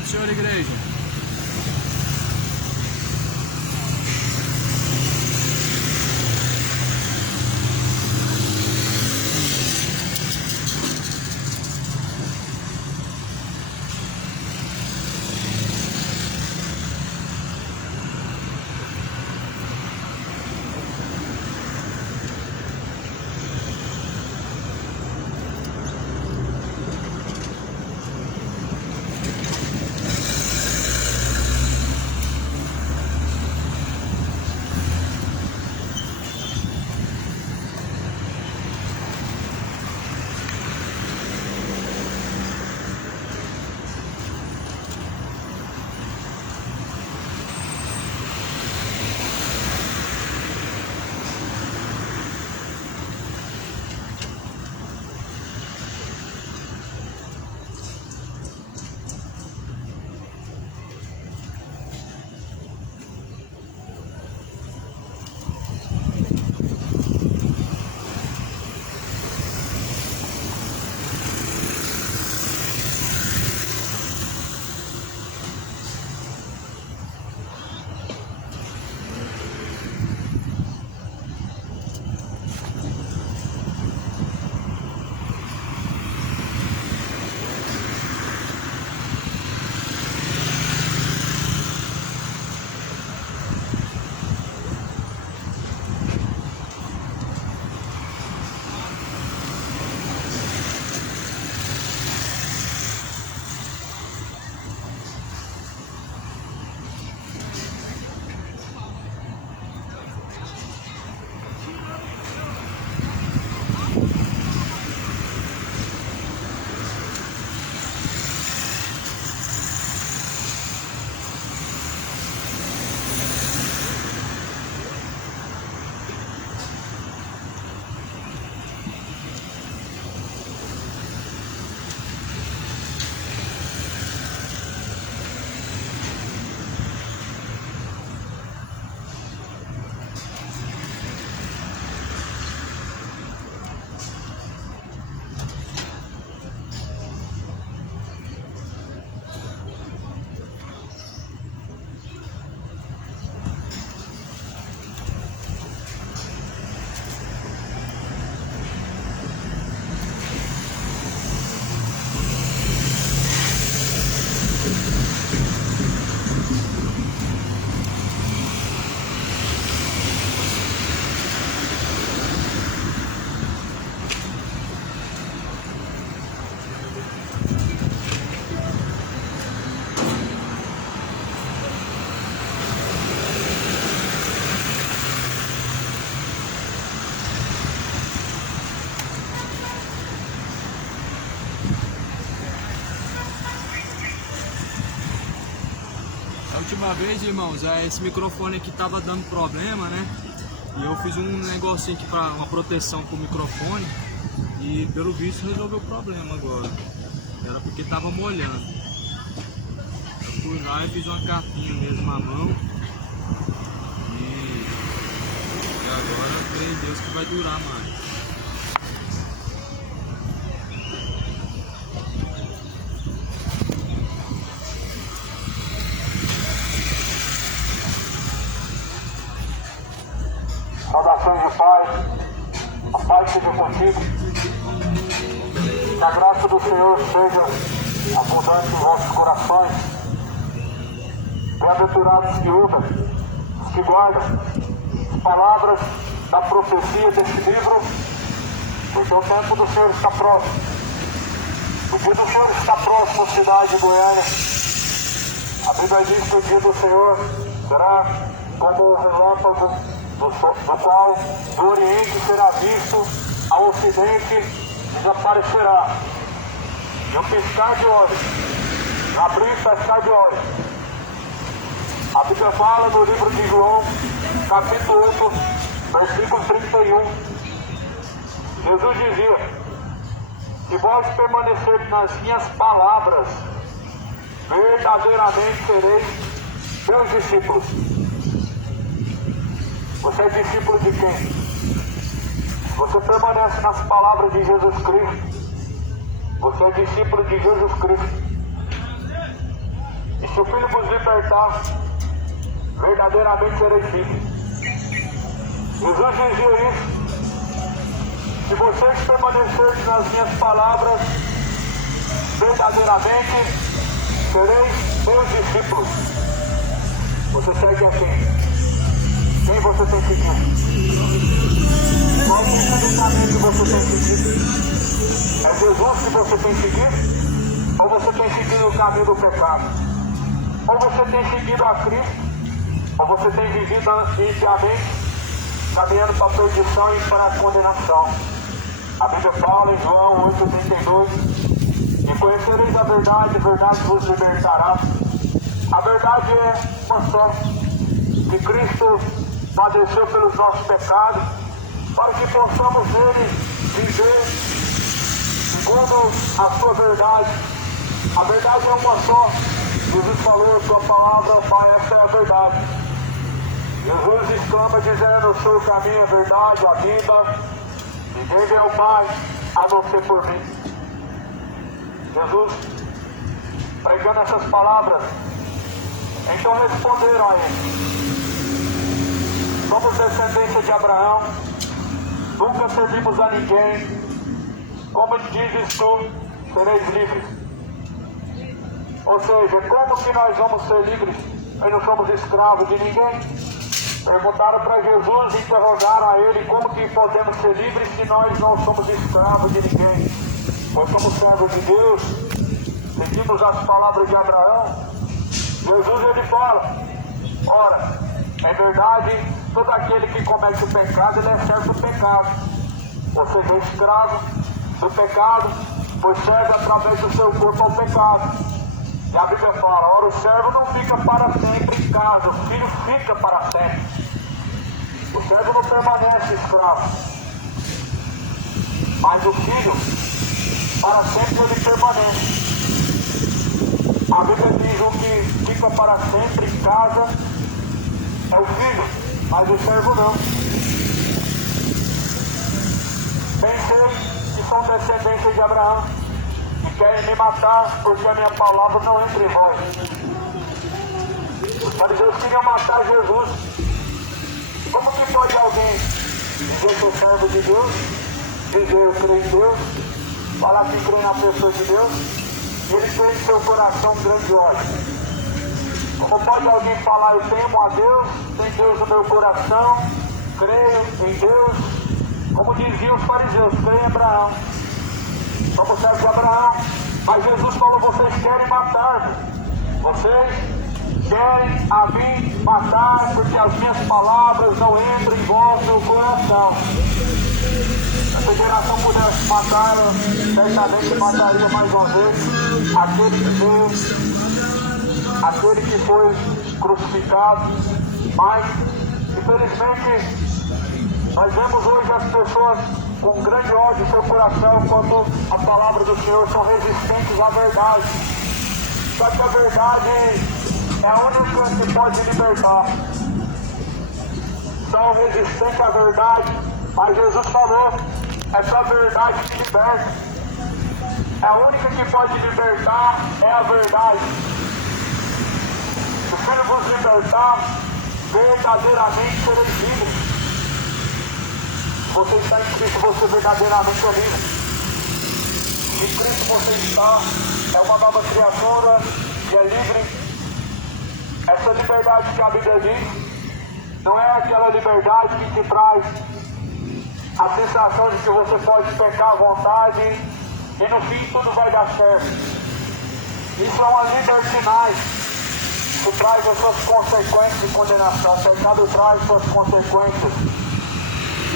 Pode, senhor igreja. Última vez, irmãos, esse microfone aqui tava dando problema, né? E eu fiz um negocinho aqui para uma proteção pro microfone e pelo visto resolveu o problema agora. Era porque tava molhando. Eu fui lá e fiz uma capinha mesmo à mão e agora creio em Deus que vai durar mais. Saudações de paz, a paz seja contigo, que a graça do Senhor seja abundante em vossos corações. Bem-aventurados que usam, os que guardam as palavras da profecia deste livro, porque o tempo do Senhor está próximo. O dia do Senhor está próximo, cidade de Goiânia. A Bíblia diz que o dia do Senhor será como um relâmpago, do qual do Oriente será visto, ao Ocidente desaparecerá. E um piscar de olhos, abrir e fechar de olhos. A Bíblia fala no livro de João, capítulo 8, versículo 31. Jesus dizia: se vós permanecerdes nas minhas palavras, verdadeiramente sereis meus discípulos. Você é discípulo de quem? Você permanece nas palavras de Jesus Cristo. Você é discípulo de Jesus Cristo. se o Filho vos libertar, verdadeiramente sereis livres. Jesus dizia isso. Se vocês permanecerem nas minhas palavras, verdadeiramente sereis meus discípulos. Você segue a quem? Quem você tem seguido? Qual é o caminho que você tem seguido? É Jesus que você tem seguido? Ou você tem seguido o caminho do pecado? Ou você tem seguido a Cristo? Ou você tem vivido ansiosamente, caminhando para a perdição e para a condenação? A Bíblia fala em João 8,32: e conhecereis a verdade vos libertará. A verdade é uma só, que Cristo padeceu pelos nossos pecados, para que possamos nele viver segundo a sua verdade. A verdade é uma só. Jesus falou a sua palavra, Pai, essa é a verdade. Jesus exclama dizendo: eu sou o caminho, a verdade, a vida. Ninguém vê o Pai a não ser por mim. Jesus, pregando essas palavras, então responderam a ele: somos descendência de Abraão, nunca servimos a ninguém. Como dizes tu, sereis livres. Ou seja, como que nós vamos ser livres e não somos escravos de ninguém? Perguntaram para Jesus, interrogaram a ele: como que podemos ser livres se nós não somos escravos de ninguém? Nós somos servos de Deus, seguimos as palavras de Abraão. Jesus ele fala: ora, é verdade, todo aquele que comete o pecado, ele é servo do pecado. Ou seja, é escravo do pecado, pois serve através do seu corpo ao pecado. E a Bíblia fala: ora, o servo não fica para sempre em casa, o filho fica para sempre. O servo não permanece escravo, mas o filho, para sempre ele permanece. A Bíblia diz: o que fica para sempre em casa é o filho, mas o servo não. Bem sei que são descendência de Abraão, e querem me matar, porque a minha palavra não entra em vós. Os fariseus queriam matar Jesus. Como que pode alguém dizer que é servo de Deus, dizer eu creio em Deus, falar que crê na pessoa de Deus, e ele tem em seu coração um grande ódio? Como pode alguém falar eu temo a Deus, tem Deus no meu coração, creio em Deus, como diziam os fariseus, creio em Abraão, somos servos de Abraão? Mas Jesus falou: vocês querem matar-me, vocês querem a mim matar, porque as minhas palavras não entram em vosso coração. Se a geração pudesse matar, certamente mataria mais uma vez aquele que foi crucificado. Mas, infelizmente, nós vemos hoje as pessoas com grande ódio em seu coração quando a palavra do Senhor são resistentes à verdade. Só que a verdade é a única que pode libertar. São resistentes à verdade, mas Jesus falou: é só a verdade que liberta. A única que pode libertar é a verdade. Se o Filho vos libertar, verdadeiramente sereis livres. Você está em Cristo, você verdadeiramente é livre. Em Cristo você está, é uma nova criatura e é livre. Essa liberdade que a Bíblia diz não é aquela liberdade que te traz a sensação de que você pode pecar à vontade e no fim tudo vai dar certo. Isso é uma libertinagem que traz as suas consequências de condenação. O pecado traz suas consequências.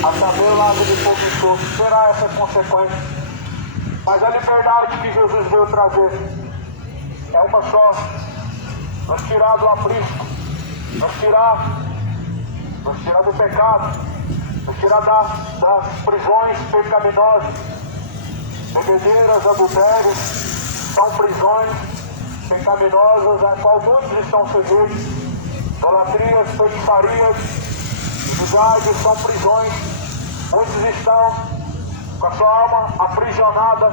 A saber, o lago de fogo e enxofre será essa consequência. Mas a liberdade que Jesus veio trazer é uma só: nos tirar do aprisco, nos tirar do pecado, nos tirar das prisões pecaminosas. Bebedeiras, adultérios são prisões pecaminosas a qual muitos estão sujeitos. Idolatrias, feitiçarias, inimizades são prisões. Muitos estão com a sua alma aprisionada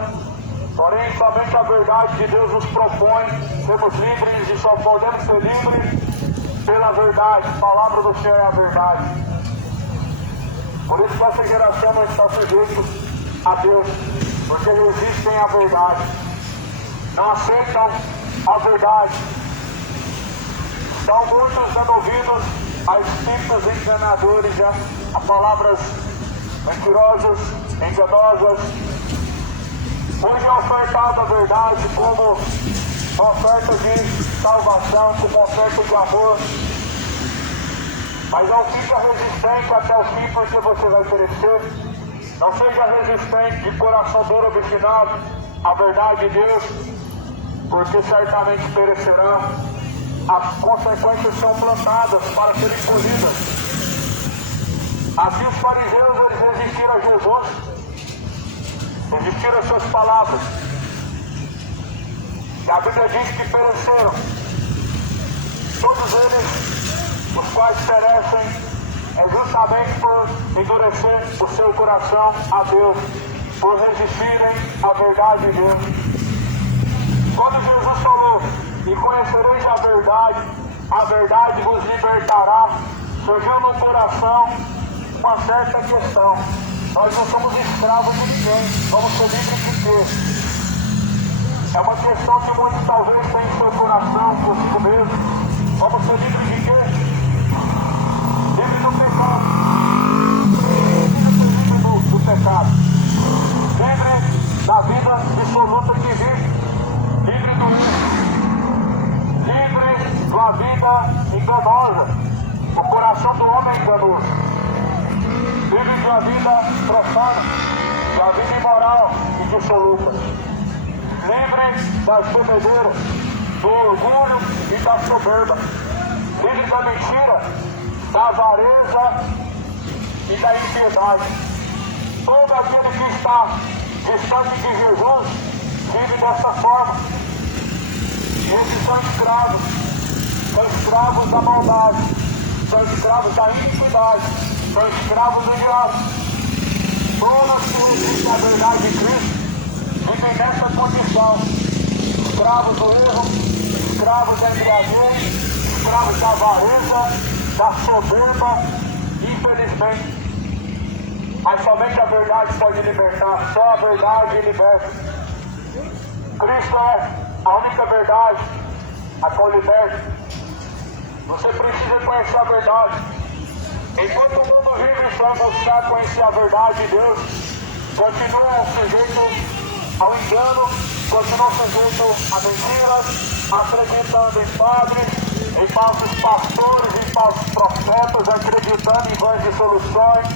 Porém, somente a verdade de Deus nos propõe sermos livres e só podemos ser livres pela verdade. A palavra do Senhor é a verdade. Por isso que essa geração não está sujeita a Deus, porque resistem à verdade. Não aceitam a verdade. Estão muitos dando ouvidos a espíritos enganadores, a palavras mentirosas, enganosas. Hoje é ofertada a verdade como uma oferta de salvação, como uma oferta de amor. Mas não fica resistente até o fim, porque você vai perecer. Não seja resistente de coração duro obstinado à verdade de Deus, porque certamente perecerão. As consequências são plantadas para serem colhidas. Assim os fariseus eles resistiram a Jesus, resistiram às suas palavras. E a Bíblia diz que pereceram. Todos eles, os quais perecem, é justamente por endurecer o seu coração a Deus, por resistirem à verdade de Deus. Quando Jesus falou, e conhecereis a verdade vos libertará, surgiu no coração uma certa questão. Nós não somos escravos de ninguém, vamos ser livres de quê? É uma questão que muitos talvez têm em seu coração, consigo mesmo. Vamos ser livres de quê? Livres do pecado. Livres do pecado. Livre da vida absoluta que vive. Livre do erro. Livre da vida enganosa. O coração do homem é enganoso. Livre de uma vida profana, de uma vida imoral e dissoluta. Livre das bebedeiras, do orgulho e da soberba. Livre da mentira, da avareza e da impiedade. Todo aquele que está distante de Jesus vive dessa forma. Esses são escravos da maldade, são escravos da iniquidade, são escravos do diabo. Todos que resistem à verdade de Cristo vivem nessa condição. Escravos do erro, escravos da enganadez, escravos da avareza, da soberba, infelizmente. Mas somente a verdade pode libertar, só a verdade liberta. Cristo é a única verdade, a qual liberta. Você precisa conhecer a verdade. Enquanto o mundo vive só buscar conhecer a verdade de Deus, continua sujeito ao engano, continua sujeito a mentiras, acreditando em padres, em falsos pastores, em falsos profetas, acreditando em vãs dissoluções,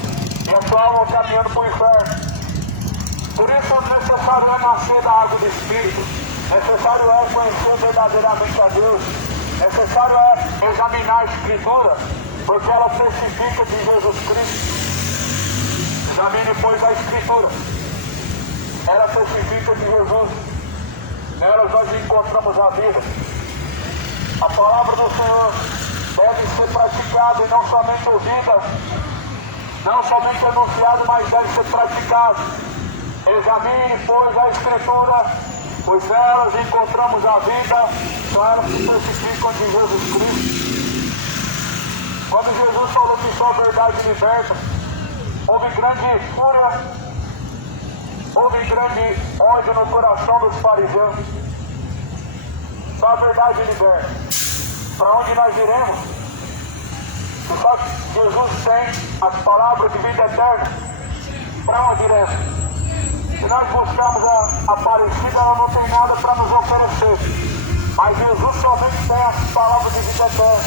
e a sua alma caminhando para o inferno. Por isso, necessário é nascer da água do Espírito, necessário é conhecer verdadeiramente a Deus, necessário é examinar a Escritura, porque ela testifica de Jesus Cristo. Examine, pois, a Escritura. Ela testifica de Jesus. Nela nós encontramos a vida. A palavra do Senhor deve ser praticada e não somente ouvida, não somente anunciada, mas deve ser praticada. Examine, pois, a Escritura, pois nelas encontramos a vida, são elas que testificam de Jesus Cristo. Quando Jesus falou que só a verdade liberta, houve grande fúria, houve grande ódio no coração dos fariseus. Só a verdade liberta. Para onde nós iremos? Se só Jesus tem as palavras de vida eterna, para onde iremos? Se nós buscarmos a Aparecida, ela não tem nada para nos oferecer. Mas Jesus somente tem as palavras de vida eterna.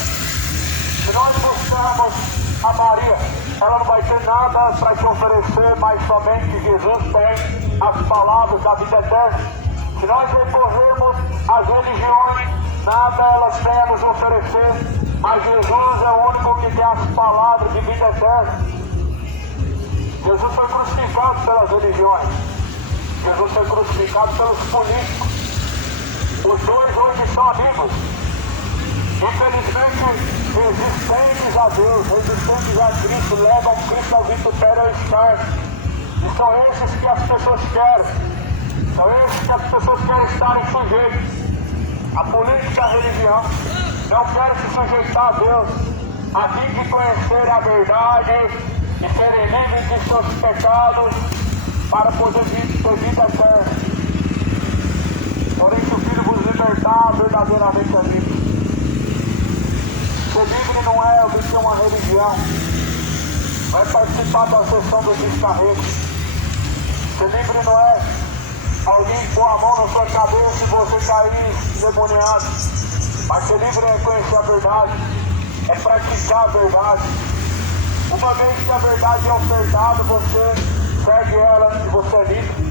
Se nós buscarmos a Maria, ela não vai ter nada para te oferecer, mas somente Jesus tem as palavras da vida eterna. Se nós recorrermos às religiões, nada elas têm a nos oferecer, mas Jesus é o único que tem as palavras de vida eterna. Jesus foi crucificado pelas religiões. Jesus foi crucificado pelos políticos. Os dois hoje são amigos. Infelizmente, resistentes a Deus, resistentes a Cristo, levam Cristo ao vitupério e ao escárnio. E são esses que as pessoas querem. Não é isso que as pessoas querem estarem sujeitas. A política e a religião não querem se sujeitar a Deus, a fim de conhecer a verdade e serem livres de seus pecados para poder ter vida eterna. Porém, se o Filho vos libertar, verdadeiramente é livre. Ser livre não é obedecer uma religião, vai participar da sessão dos descarregos. Ser livre não é alguém pôr a mão na sua cabeça e você cair endemoniado. Mas ser livre é conhecer a verdade, é praticar a verdade. Uma vez que a verdade é ofertada, você segue ela e você é livre.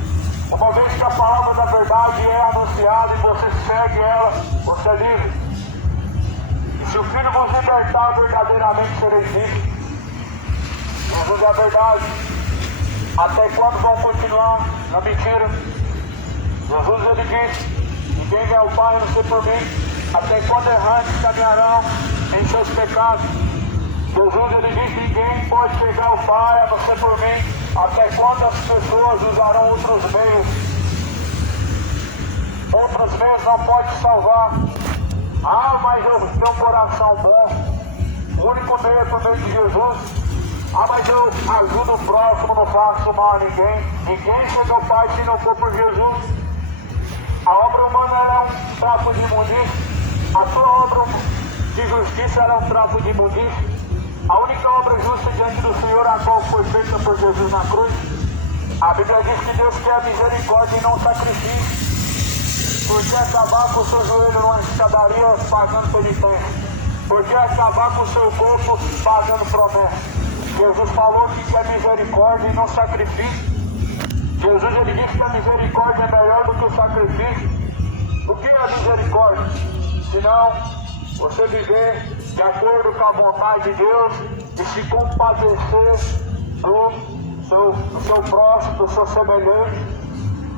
Uma vez que a palavra da verdade é anunciada e você segue ela, você é livre. E se o Filho vos libertar, verdadeiramente sereis livres. Jesus é a verdade. Até quando vão continuar na mentira? Jesus ele disse: ninguém vê ao Pai a não ser por mim. Até quando errantes caminharão em seus pecados? Jesus ele disse: ninguém pode chegar ao Pai a não ser por mim. Até quando as pessoas usarão outros meios? Outros meios não podem salvar. Ah, mas eu tenho um coração bom. O único meio é por meio de Jesus. Ah, mas eu ajudo o próximo, não faço mal a ninguém. Ninguém chega ao Pai se não for por Jesus. A obra humana é um trapo de imundícia. A sua obra de justiça era um trapo de imundícia. A única obra justa diante do Senhor, a qual foi feita por Jesus na cruz. A Bíblia diz que Deus quer misericórdia e não sacrifício. Por que acabar com o seu joelho numa escadaria pagando penitência? Por que acabar com o seu corpo pagando promessa? Jesus falou que quer misericórdia e não sacrifício. Jesus ele disse que a misericórdia é melhor do que o sacrifício. O que é a misericórdia? Senão você viver de acordo com a vontade de Deus e se compadecer do seu próximo, do seu semelhante.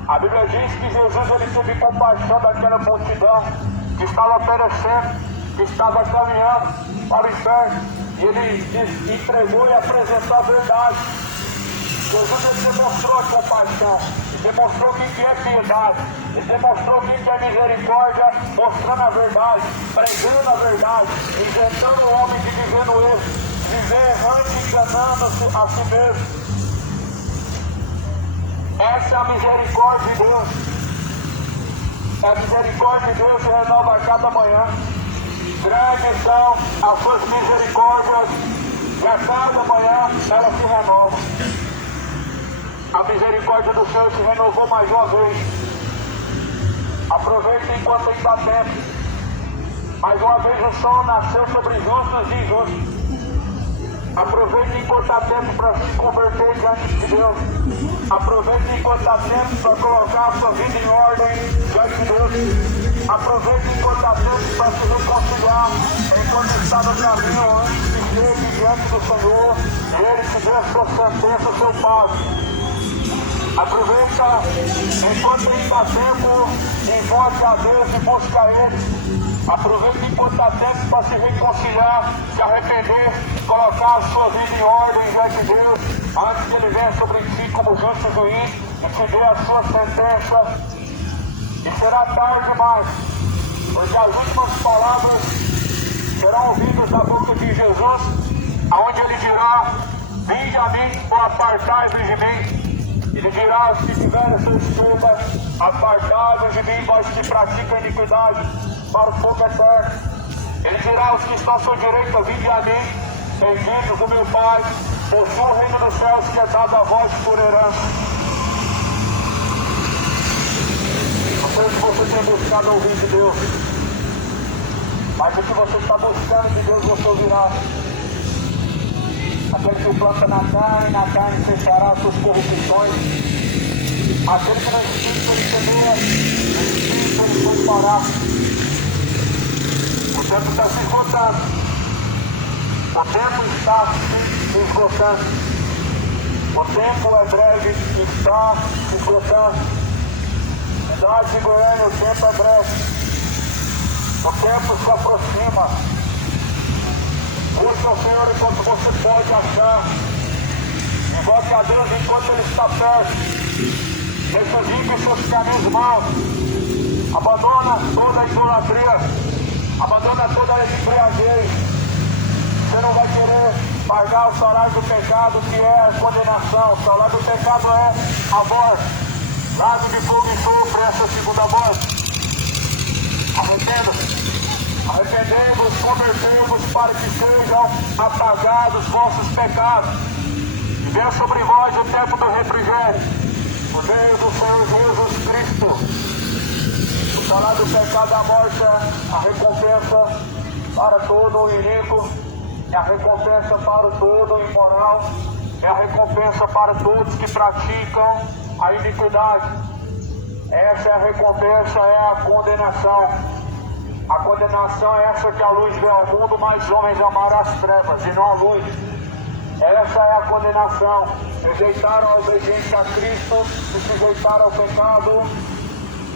A Bíblia diz que Jesus ele teve compaixão daquela multidão que estava perecendo, que estava caminhando para o inferno, e ele entregou e apresentou a verdade. Jesus ele demonstrou a compaixão, demonstrou o que é piedade, ele demonstrou o que é misericórdia, mostrando a verdade, pregando a verdade, inventando o homem de viver no erro, viver errante, enganando-se a si mesmo. Essa é a misericórdia de Deus. A misericórdia de Deus se renova a cada manhã. Grandes são as suas misericórdias e a cada manhã ela se renova. A misericórdia do Senhor se renovou mais uma vez. Aproveite enquanto está tempo. Mais uma vez o sol nasceu sobre justos e injustos. Aproveite enquanto há tempo para se converter diante de Deus. Aproveite enquanto há tempo para colocar a sua vida em ordem diante de Deus. Aproveite enquanto há tempo para se reconciliar enquanto está no caminho antes de chegue diante do Senhor e Ele te dê a sua sentença, o seu passo. Aproveita enquanto está tempo, invoque a Deus e busca Ele. Aproveite enquanto há tempo para se reconciliar, se arrepender, colocar a sua vida em ordem diante de Deus, antes que Ele venha sobre ti como justo juiz e te dê a sua sentença. E será tarde demais, porque as últimas palavras serão ouvidas da boca de Jesus, aonde Ele dirá: vinde a mim ou apartai-vos de mim. Ele dirá aos que tiverem a sua esquerda: apartai-vos de mim, vós que praticam iniquidade, para o fogo eterno. Ele dirá aos que estão à sua direita: vinde a mim, benditos o meu Pai, possui o reino dos céus que é dado a vós por herança. Não sei se você tem buscado ouvir de Deus, mas o que você está buscando de Deus você ouvirá. Aquele que planta na carne cessará suas corrupções. Aquele que no Espírito ele semeia, no Espírito ele poupará. O tempo está se esgotando. O tempo está se esgotando. O tempo é breve, está se esgotando. Cidade de Goiânia, o tempo é breve. O tempo se aproxima. Busque o Senhor enquanto você pode achar. Invoque a Deus enquanto Ele está perto. Ressuscite seguir seus caminhos maus. Abandona toda a idolatria. Abandona toda a embriaguez. Você não vai querer pagar o salário do pecado, que é a condenação. O salário do pecado é a morte. Lago de fogo e enxofre, essa segunda morte. Arrependemos, convertemos para que sejam apagados vossos pecados. E venha sobre vós o tempo do refrigério. Por meio do Senhor Jesus Cristo. O salário do pecado da morte é a recompensa para todo o iníquo. É a recompensa para todo o imoral. É a recompensa para todos que praticam a iniquidade. Essa é a recompensa, é a condenação. A condenação é essa que a luz veio ao mundo, mas homens amaram as trevas e não a luz. Essa é a condenação. Rejeitaram a obediência a Cristo, se sujeitaram ao pecado.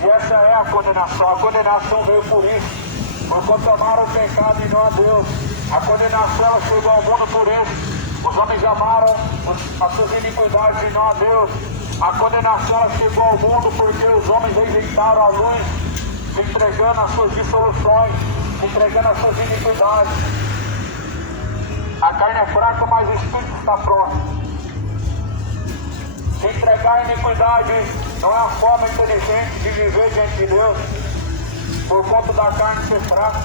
E essa é a condenação. A condenação veio por isso. Porquanto amaram o pecado e não a Deus. A condenação chegou ao mundo por isso. Os homens amaram as suas iniquidades e não a Deus. A condenação chegou ao mundo porque os homens rejeitaram a luz, se entregando às suas dissoluções, se entregando às suas iniquidades. A carne é fraca, mas o espírito está pronto. Se entregar à iniquidade não é a forma inteligente de viver diante de Deus, por conta da carne ser fraca.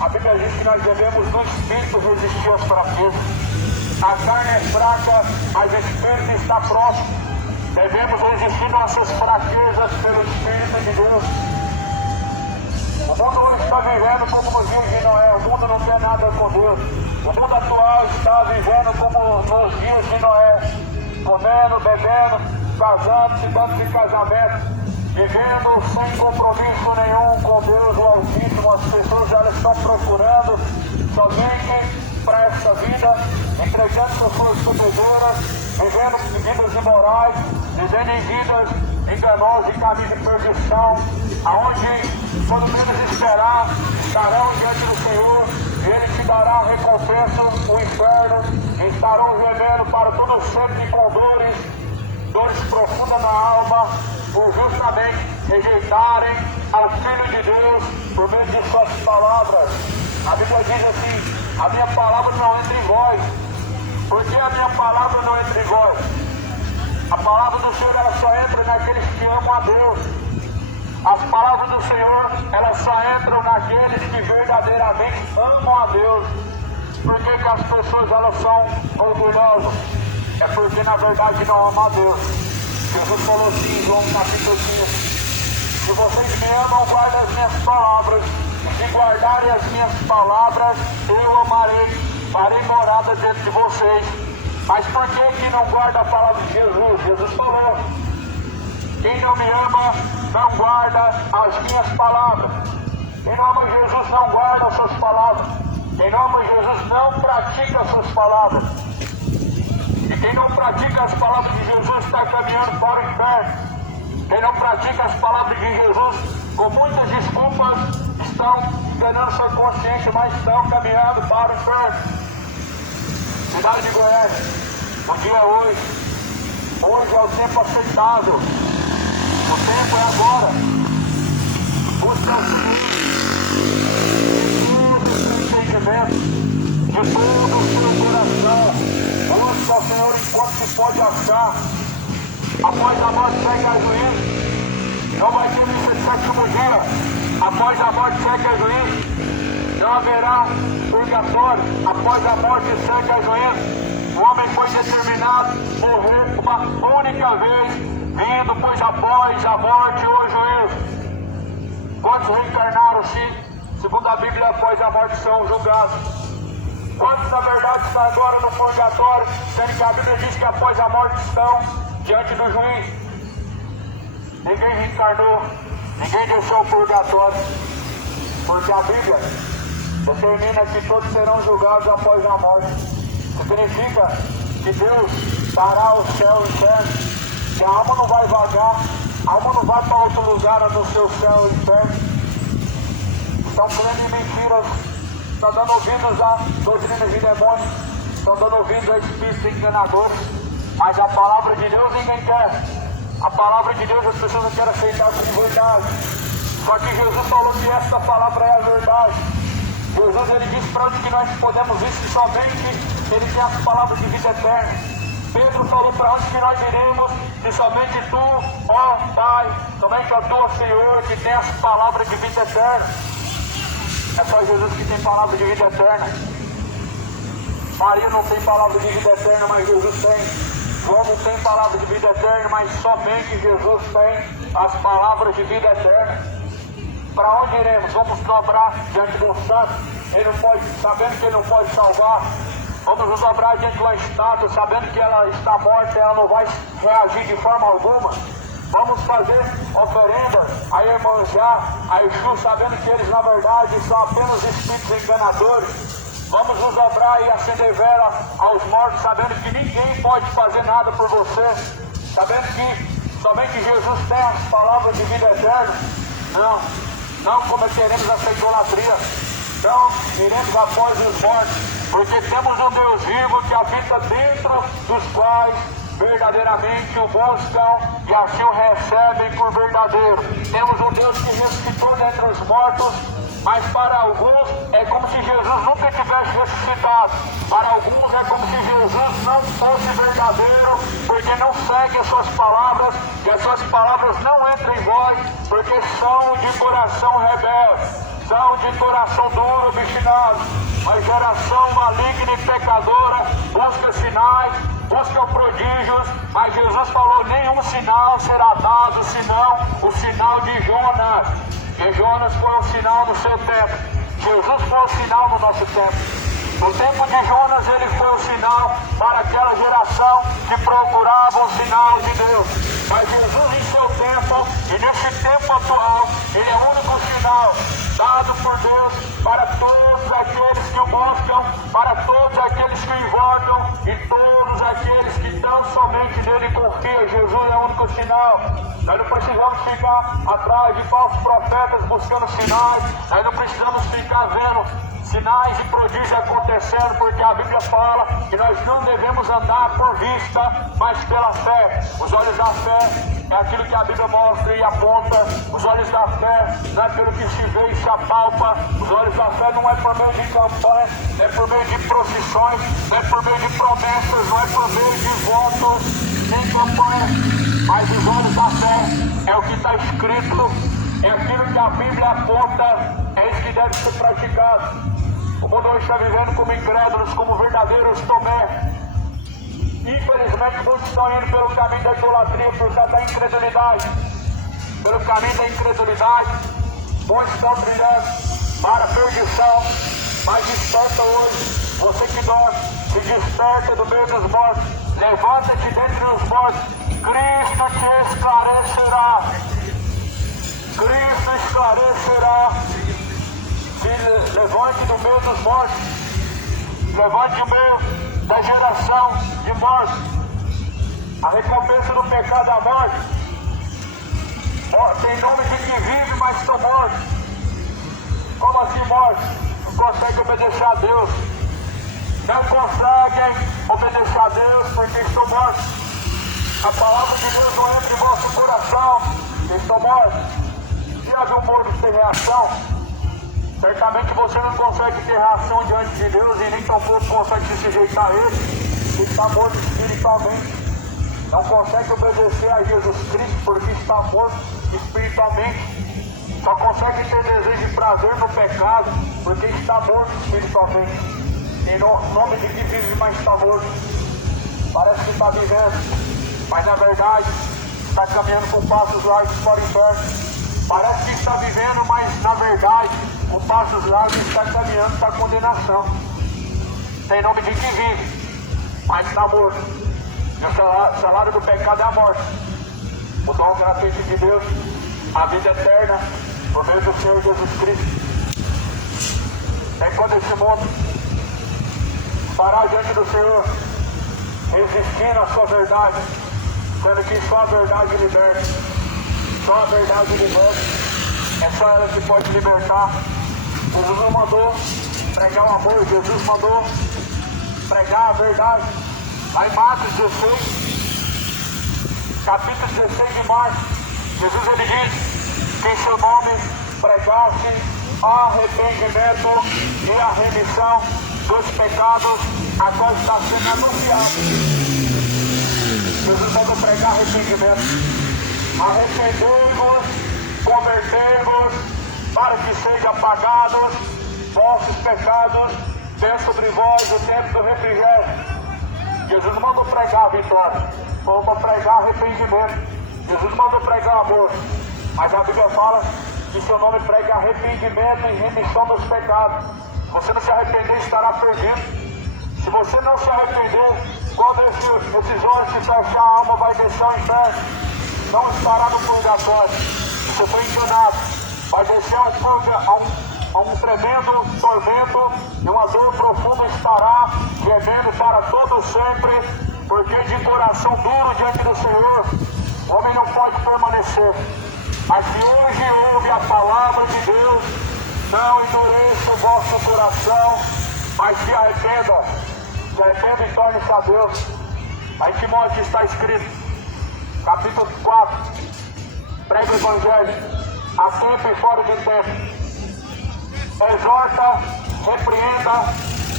A Bíblia diz que nós devemos no espírito resistir às fraquezas. A carne é fraca, mas o espírito está pronto. Devemos resistir nossas fraquezas pelo Espírito de Deus. O mundo hoje está vivendo como nos dias de Noé. O mundo não quer nada com Deus. O mundo atual está vivendo como nos dias de Noé. Comendo, bebendo, casando, se dando de casamento. Vivendo sem compromisso nenhum com Deus, o Altíssimo. As pessoas elas estão procurando somente para essa vida, entregando suas bebedoras, vivendo vidas imorais, vivendo em vidas enganosas e caminhos de perdição, aonde, quando menos esperar, estarão diante do Senhor, e Ele te dará a recompensa, o inferno, e estarão gemendo para todo sempre com dores profundas na alma, por justamente rejeitarem ao Filho de Deus por meio de suas palavras. A Bíblia diz assim: a minha palavra não entra em vós. Por que a minha palavra não entra em vós? A palavra do Senhor ela só entra naqueles que amam a Deus. As palavras do Senhor elas só entram naqueles que verdadeiramente amam a Deus. Por que as pessoas elas são orgulhosas? É porque na verdade não amam a Deus. Jesus falou assim em João capítulo 15: se vocês me amam, guardem as minhas palavras. Se guardarem as minhas palavras, eu amarei, farei morada dentro de vocês. Mas por que não guarda a palavra de Jesus? Jesus falou: quem não me ama, não guarda as minhas palavras. Quem não ama Jesus não guarda as suas palavras. Quem não ama Jesus não pratica as suas palavras. E quem não pratica as palavras de Jesus está caminhando para o inferno. Quem não pratica as palavras de Jesus, com muitas desculpas, estão enganando sua consciência, mas estão caminhando para o inferno. Cidade de Goiás, o dia é hoje. Hoje é o tempo aceitável. O tempo é agora. Busca o Senhor de todo o seu entendimento, de todo o seu coração. Busca o Senhor enquanto se pode achar. Após a morte segue a juízo. Não vai ter nesse sétimo dia. Após a morte segue a juízo. Não haverá purgatório. Após a morte segue a juízo. O homem foi determinado a morrer uma única vez, vindo, pois após a morte o juízo. Quantos reencarnaram-se, segundo a Bíblia, após a morte são julgados? Quantos na verdade estão agora no purgatório, sendo que a Bíblia diz que após a morte estão diante do juiz? Ninguém reencarnou, ninguém deixou o purgatório, porque a Bíblia determina que todos serão julgados após a morte. Significa que Deus dará o céu e o inferno, que a alma não vai vagar, a alma não vai para outro lugar no seu céu e inferno. Estão crendo em mentiras, estão dando ouvidos a doutrinas de demônios, estão dando ouvidos a espíritos enganadores, mas a palavra de Deus ninguém quer. A palavra de Deus as pessoas não querem aceitar como verdade. Só que Jesus falou que esta palavra é a verdade. Jesus ele disse para onde que nós podemos ir se somente ele tem as palavras de vida eterna. Pedro falou para onde que nós iremos se somente tu, ó Pai, somente a tua Senhor, que tem as palavras de vida eterna. É só Jesus que tem palavra de vida eterna. Maria não tem palavra de vida eterna, mas Jesus tem. João não tem palavra de vida eterna, mas somente Jesus tem as palavras de vida eterna. Para onde iremos? Vamos dobrar diante do santo. Ele não pode, sabendo que ele não pode salvar. Vamos nos dobrar diante de uma estátua, sabendo que ela está morta, ela não vai reagir de forma alguma. Vamos fazer oferenda a Iemanjá, a Exu, sabendo que eles na verdade são apenas espíritos enganadores. Vamos nos dobrar e acender vela aos mortos, sabendo que ninguém pode fazer nada por você, sabendo que somente Jesus tem as palavras de vida eterna. Não cometeremos essa idolatria, não iremos após os mortos, porque temos um Deus vivo que habita dentro dos quais verdadeiramente o buscam e assim o recebem por verdadeiro. Temos um Deus que ressuscitou dentre os mortos, mas para alguns é como se Jesus nunca tivesse ressuscitado. Para alguns é como se Jesus não fosse verdadeiro, porque não segue as suas palavras, e as suas palavras não entram em vós, porque são de coração rebelde, são de coração duro, obstinado. A geração maligna e pecadora busca sinais, busca prodígios, mas Jesus falou: nenhum sinal será dado senão o sinal de Jonas. E Jonas foi um sinal no seu tempo. Jesus foi um sinal no nosso tempo. No tempo de Jonas ele foi um sinal para aquela geração que procurava um sinal de Deus. Mas Jesus em seu tempo e nesse tempo atual, ele é o único sinal dado por Deus para todos aqueles que o buscam, para todos aqueles que o invocam e todos aqueles que tão somente nele confiam. Jesus é o único sinal. Nós não precisamos ficar atrás de falsos profetas buscando sinais. Nós não precisamos ficar vendo sinais e prodígios acontecendo, porque a Bíblia fala que nós não devemos andar por vista, mas pela fé. Os olhos da fé é aquilo que a Bíblia mostra e aponta. Os olhos da fé não é pelo que se vê e se apalpa. Os olhos da fé não é por meio de campanha, não é por meio de procissões, não é por meio de promessas, não é por meio de votos, nem campanha. Mas os olhos da fé é o que está escrito, é aquilo que a Bíblia aponta, é isso que deve ser praticado. O mundo hoje está vivendo como incrédulos, como verdadeiros Tomé. Infelizmente, muitos estão indo pelo caminho da idolatria, por causa da incredulidade. Pelo caminho da incredulidade, muitos estão trilhando para a perdição. Mas desperta hoje, você que dorme, se desperta do meio dos mortos. Levanta-te dentre os mortos. Cristo te esclarecerá. Cristo esclarecerá. Se levante do meio dos mortos. Levante o meio da geração de mortos. A recompensa do pecado é a morte. Tem nome de que vive, mas estão mortos. Como assim mortos? Não conseguem obedecer a Deus. Não conseguem obedecer a Deus porque estão mortos. A palavra de Deus não entra em vosso coração. Estão mortos. Se haver um morto sem reação, certamente você não consegue ter reação diante de Deus e nem tampouco consegue se sujeitar a Ele. Ele está morto espiritualmente. Não consegue obedecer a Jesus Cristo porque está morto espiritualmente. Só consegue ter desejo de prazer no pecado porque está morto espiritualmente. Em nome de que vive, mas está morto. Parece que está vivendo, mas na verdade está caminhando com passos largos para o inferno. Parece que está vivendo, mas na verdade com passos largos está caminhando para a condenação. Tem nome de que vive, mas está morto. E o salário do pecado é a morte. O dom gratuito de Deus, a vida eterna, por meio do Senhor Jesus Cristo. É quando esse mundo parar diante do Senhor, resistindo à sua verdade, sendo que só a verdade liberta. Só a verdade liberta. É só ela que pode libertar. Jesus não mandou pregar o amor, Jesus mandou pregar a verdade. Lá em Marcos 16, capítulo 16 de Marcos, Jesus ele diz que em seu nome pregasse arrependimento e a remissão dos pecados, a qual está sendo anunciado. Jesus manda pregar arrependimento. Arrependei-vos, convertei-vos, para que sejam apagados vossos pecados, venha sobre vós o tempo do refrigério. Jesus não mandou pregar a vitória, mandou pregar arrependimento. Jesus não mandou pregar amor, mas a Bíblia fala que seu nome prega arrependimento e remissão dos pecados. Se você não se arrepender, estará perdido. Se você não se arrepender, quando esses olhos que fecham a alma vai descer ao inferno, não estará no purgatório. Você foi enganado, vai descer a um tremendo tormento e uma dor profunda estará gemendo para todo sempre, porque de coração duro diante do Senhor, o homem não pode permanecer. Mas se hoje ouve a palavra de Deus, não endureça o vosso coração, mas se arrependa e torne-se a Deus. Aí em Timóteo está escrito, capítulo 4, prega o Evangelho, a tempo e fora de tempo. Exorta, repreenda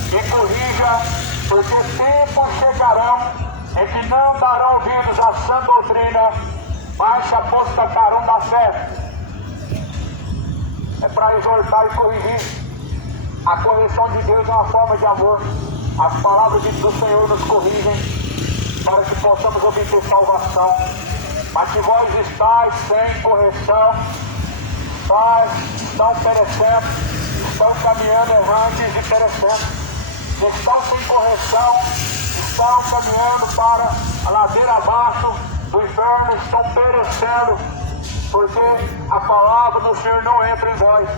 e corrija, porque tempos chegarão em que não darão ouvidos à sã doutrina, mas se apostatarão da fé. É para exortar e corrigir. A correção de Deus é uma forma de amor. As palavras do Senhor nos corrigem para que possamos obter salvação. Mas se vós estáis sem correção, estão perecendo, estão caminhando errantes e perecendo. Estão sem correção, estão caminhando para a ladeira abaixo do inferno, estão perecendo, porque a palavra do Senhor não entra em vós.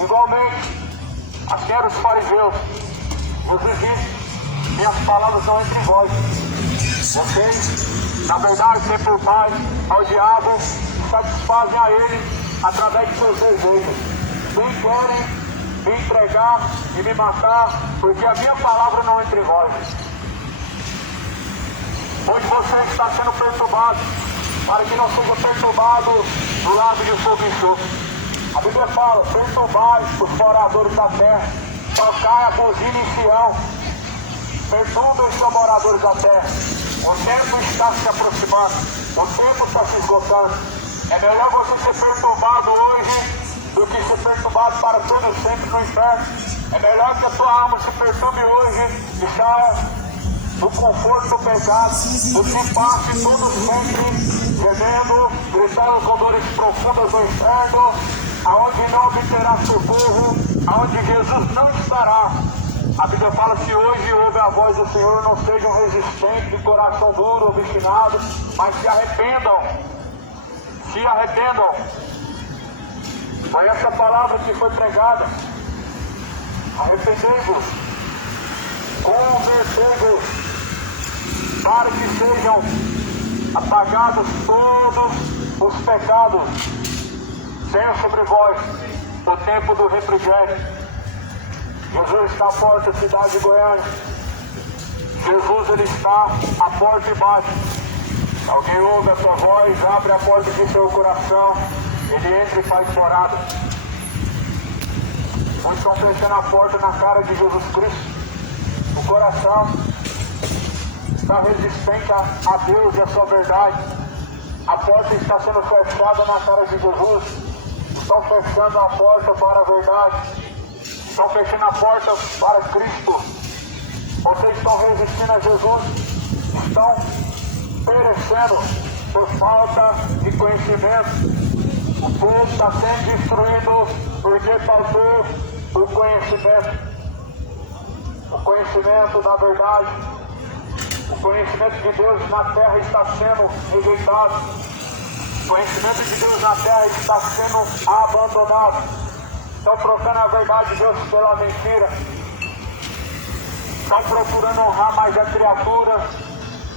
Igualmente, assim eram os fariseus. Jesus disse: minhas palavras não entram em vós. Vocês, na verdade, sepultais ao diabo, satisfazem a ele através de seus desejos. Bem querem me entregar e me matar, porque a minha palavra não entra em vós. Hoje você está sendo perturbado, para que não seja perturbado do lado de fogo e enxofre. A Bíblia fala: perturbai os moradores da terra, tocai a buzina em Sião, perturbem os moradores da terra. O tempo está se aproximando, o tempo está se esgotando. É melhor você ser perturbado hoje do que ser perturbado para todo sempre no inferno. É melhor que a tua alma se perturbe hoje e saia do conforto do pecado, do que passe todo sempre gemendo, gritando com dores profundas do inferno, aonde não obterá socorro, aonde Jesus não estará. A Bíblia fala: se hoje ouve a voz do Senhor, não sejam resistentes, de coração duro, obstinado, mas se arrependam. Se arrependam. Foi essa palavra que foi pregada. Arrependei-vos, convertei-vos, para que sejam apagados todos os pecados. Venha sobre vós o tempo do refrigério. Jesus está à porta da cidade de Goiânia. Jesus ele está à porta de baixo. Alguém ouve a sua voz, abre a porta de seu coração, ele entra e faz morada. Muitos estão fechando a porta na cara de Jesus Cristo. O coração está resistente a Deus e a sua verdade. A porta está sendo fechada na cara de Jesus. Estão fechando a porta para a verdade. Estão fechando a porta para Cristo. Vocês estão resistindo a Jesus. Estão perecendo por falta de conhecimento. O povo está sendo destruído porque faltou o conhecimento. O conhecimento da verdade. O conhecimento de Deus na terra está sendo rejeitado. O conhecimento de Deus na terra está sendo abandonado. Estão trocando a verdade de Deus pela mentira. Estão procurando honrar mais a criatura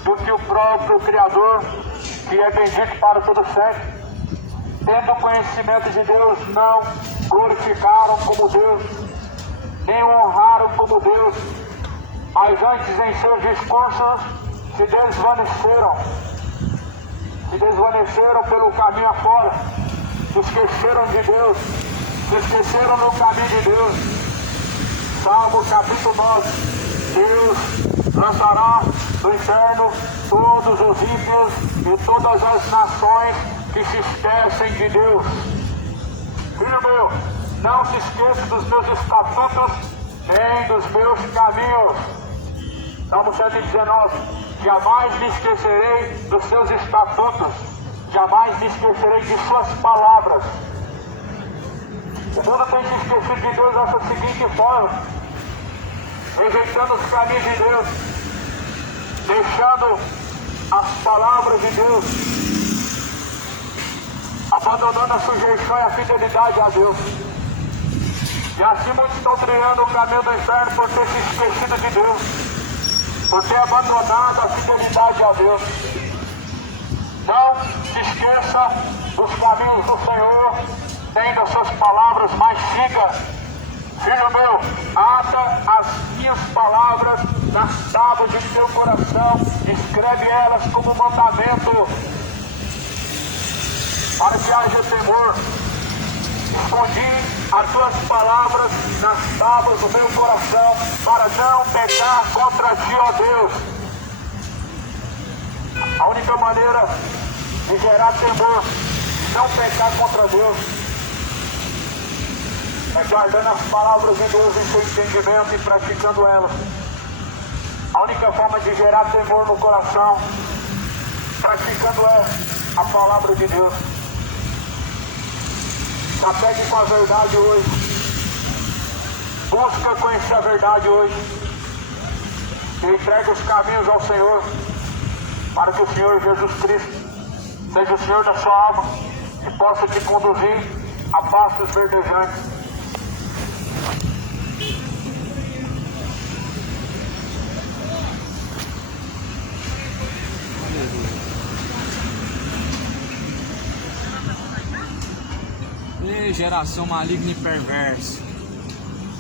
do que o próprio Criador, que é bendito para todo sempre. Tendo o conhecimento de Deus, não glorificaram como Deus, nem o honraram como Deus, mas antes em seus discursos se desvaneceram. desvaneceram pelo caminho afora, se esqueceram de Deus, se esqueceram no caminho de Deus. Salmo capítulo 9, Deus lançará do inferno todos os ímpios e todas as nações que se esquecem de Deus. Filho meu, não se esqueça dos meus estatutos, nem dos meus caminhos. Salmo 119, jamais me esquecerei dos seus estatutos, jamais me esquecerei de suas palavras. O mundo tem se esquecido de Deus dessa seguinte forma, rejeitando os caminhos de Deus, deixando as palavras de Deus, abandonando a sujeição e a fidelidade a Deus. E assim muitos estão trilhando o caminho do inferno por ter se esquecido de Deus, por ter abandonado a fidelidade a Deus. Não se esqueça dos caminhos do Senhor, nem das suas palavras, mas siga. Filho meu, ata as minhas palavras nas tábuas de teu coração, escreve elas como mandamento, para que haja temor. Escondi as tuas palavras nas tábuas do meu coração, para não pecar contra ti, ó Deus. A única maneira de gerar temor, de não pecar contra Deus, é guardando as palavras de Deus em seu entendimento e praticando elas. A única forma de gerar temor no coração, praticando a palavra de Deus. Se apegue com a verdade hoje. Busca conhecer a verdade hoje. E entregue os caminhos ao Senhor, para que o Senhor Jesus Cristo seja o Senhor da sua alma e possa te conduzir a pastos verdejantes. Ei, geração maligna e perversa.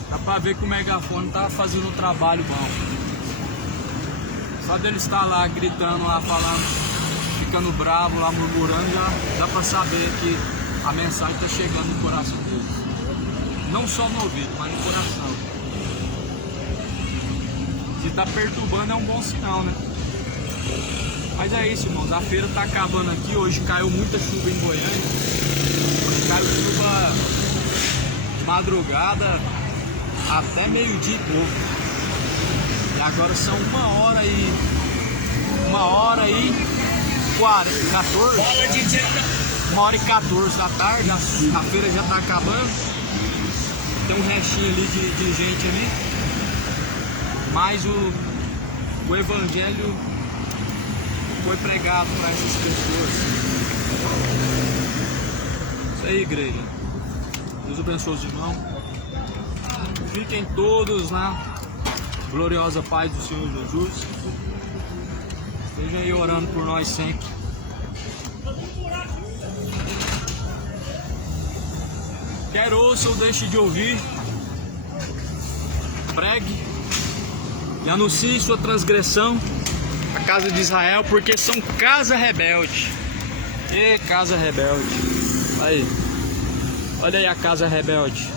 Dá pra ver que o megafone tá fazendo um trabalho bom. Só dele estar lá gritando, lá falando, ficando bravo, lá murmurando, já dá pra saber que a mensagem tá chegando no coração deles. Não só no ouvido, mas no coração. Se tá perturbando é um bom sinal, né? Mas é isso, irmãos. A feira tá acabando aqui. Hoje caiu muita chuva em Goiânia. Caiu chuva de madrugada até meio-dia e pouco. E agora são 1h e 14. 1h14 da tarde, a feira já tá acabando. Tem um restinho ali de gente ali. Mas o evangelho foi pregado para essas pessoas. Isso aí, igreja. Deus abençoe os irmãos. Fiquem todos na gloriosa paz do Senhor Jesus. Estejam aí orando por nós sempre. Quer ouça ou deixe de ouvir, pregue e anuncie sua transgressão à casa de Israel, porque são casa rebelde. E casa rebelde. Aí, olha aí a casa rebelde.